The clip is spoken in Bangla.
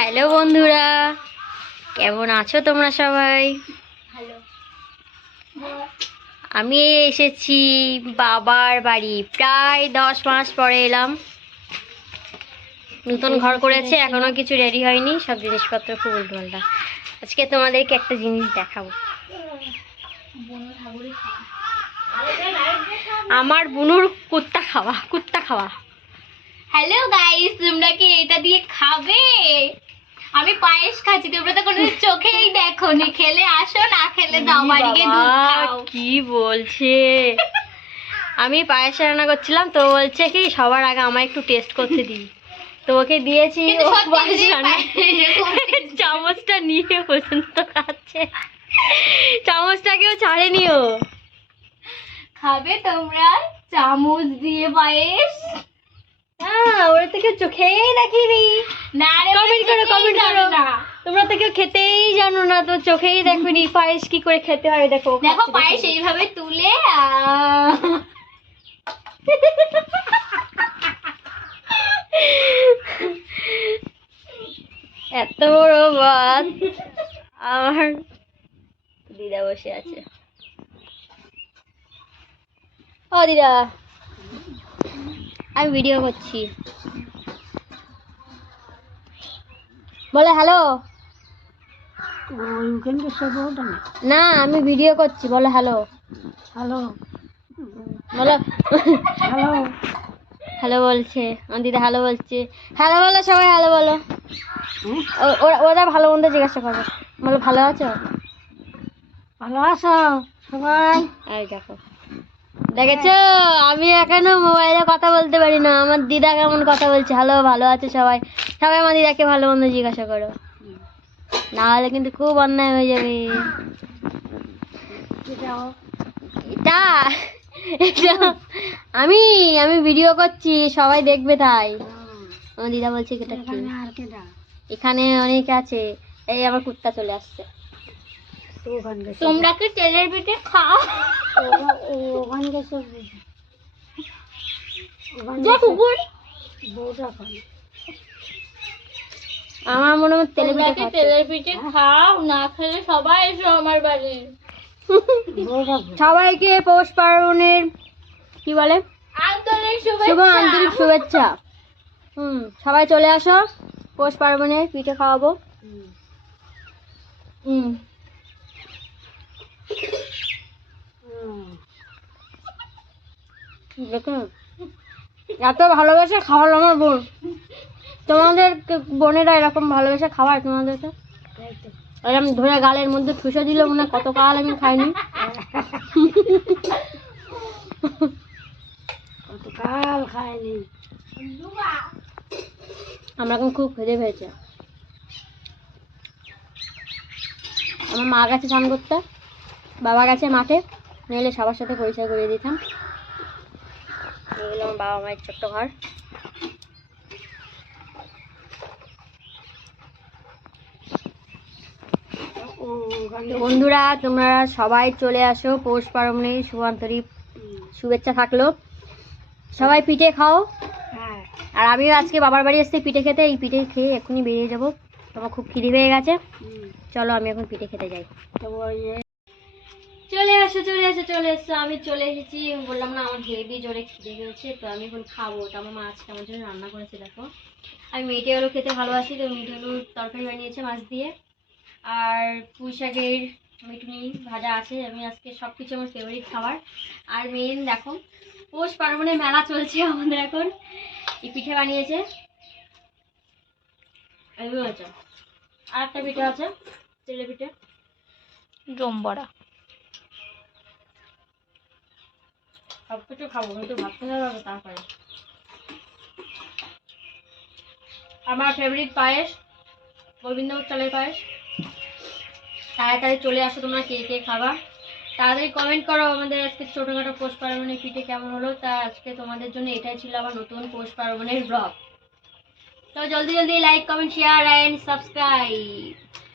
হ্যালো বন্ধুরা, কেমন আছো তোমরা সবাই? আমি এসেছি বাবার বাড়ি, প্রায় 10 মাস পরে এলাম। নতুন ঘর করেছে, এখনো কিছু রেডি হয়নি, সব জিনিসপত্র খুব উল্টোপাল্টা। আজকে তোমাদেরকে একটা জিনিস দেখাবো। আমার বুনুর কুত্তা খাওয়া। হ্যালো গাইস, তোমরা কি এটা দিয়ে খাবে? আমি পায়েস খাচ্ছি, তোমরা তো কোনোদিন চোখেই দেখোনি। খেলে আসো, না খেলে দাও বাড়ি গিয়ে দুধ খাও। কি বলছে? আমি পায়েস রান্না করছিলাম তো বলছে কি সবার আগে আমায় একটু টেস্ট করতে দিই, তো ওকে দিয়েছি। কিন্তু ও সত্যি পায়েস যে রান্না এরকম চামচটা নিয়ে পর্যন্ত খাচ্ছে, চামচটাকেও ছাড়েনি ও। খাবে তোমরা চামচ দিয়ে পায়েস? ওরা তো কেউ চোখেই দেখিনি। না রে, কমেন্ট করো না। তোমরা তো কেউ খেতেই জানো না, তো চোখেই দেখোনি পায়েস কি করে খেতে হয়। দেখো দেখো পায়েস এইভাবে তুলে এত বড় ভাত। আমার দিদা বসে আছে। ও দিদা, আমি ভিডিও করছি, বলে হ্যালো। না, আমি ভিডিও করছি, বলো হ্যালো। হ্যালো বলো হ্যালো। হ্যালো বলছে আমার দিদা, হ্যালো বলছে। হ্যালো বলো সবাই, হ্যালো বলো। ওরা ভালো মন্দ জিজ্ঞাসা করো, বলো ভালো আছো, ভালো আছো সবাই। এই দেখো, দেখেছো আমি এখনো মোবাইলে কথা বলতে পারি না, আমার দিদা কেমন কথা বলছে। হ্যালো, ভালো আছে সবাই। সবাই আমার দিদাকে ভালো মন্দ জিজ্ঞাসা করো, না হলে কিন্তু খুব অন্যায় হয়ে যাবে। এটা এটা আমি আমি ভিডিও করছি, সবাই দেখবে তাই। আমার দিদা বলছে এটা কি? এখানে অনেক আছে। এই আমার কুত্তা চলে আসছে। তোমরা কি তেলের পিঠে খাও? যে কুকুর আমার মনে হয় তেলে তোমরা পিঠে কি খাচ্ছে। তেলের পিঠে খাও? না খেলে সবাই এসো আমার বাড়ি। সবাইকে পৌষ পার্বণের কি বলে আন্তরিক শুভ শুভেচ্ছা। আন্তরিক শুভেচ্ছা। সবাই চলে আসো, পৌষ পার্বণে পিঠে খাওয়াবো। দেখুন এত ভালোবেসে খাওয়ালো আমার বোন। তোমাদের বোনেরা এরকম ভালোবেসে খাওয়ায় তোমাদেরকে? এরকম ধরে গালের মধ্যে ঠুসে দিল, মনে হয় কত কাল আমি খাইনি। কতকাল খাইনি আমরা, এখন খুব খেতে পেয়েছে। আমার মা গেছে স্নান করতে, বাবা গেছে মাঠে, নইলে সবার সাথে পরিচয় করিয়ে দিতাম। এগুলো আমার বাবা মায়ের ছোট্ট ঘর। বন্ধুরা তোমরা সবাই চলে আসো, পৌষ পার্বণে শুভান্তরিক শুভেচ্ছা থাকলো। সবাই পিঠে খাও। আর আমিও আজকে বাবার বাড়ি আসতে পিঠে খেতে, এই পিঠে খেয়ে এখনই বেরিয়ে যাবো। তোমার খুব খিদে পেয়ে গেছে, চলো আমি এখন পিঠে খেতে যাই। চলে এসো, আমি চলে এসেছি। বললাম না আমার হেভি জোরে খিদে পেয়েছে, তো আমি এখন খাবো। তো আমার মা আজকে আমার জন্য রান্না করেছে। দেখো আমি মেটে আলু খেতে ভালোবাসি, তো মেটে আলুর তরকারি বানিয়েছে মাছ দিয়ে, আর পুঁই শাকের মিটুনি ভাজা আছে। আমি আজকে সব কিছু আমার ফেভারিট খাবার। আর মেন দেখো পৌষ পার্বণে মেলা চলছে আমাদের এখন। এই পিঠে বানিয়েছে, এগুলো আছে। আর একটা পিঠে আছে, তেলে পিঠে, জম্বরা। সব কিছু খাবো, কিন্তু ভাত খেতে হবে তারপরে। আমার ফেভারিট পায়েস, গোবিন্দভোগ চালের পায়েস। তাড়াতাড়ি চলে আসো তোমরা, কে কে খাবা তাড়াতাড়ি কমেন্ট করো। আমাদের আজকে ছোটোখাটো পৌষ পার্বণের পিঠে কেমন হলো। তা আজকে তোমাদের জন্য এটাই ছিল আমার নতুন পৌষ পার্বণের ব্লগ। তো জলদি জলদি like comment share and subscribe.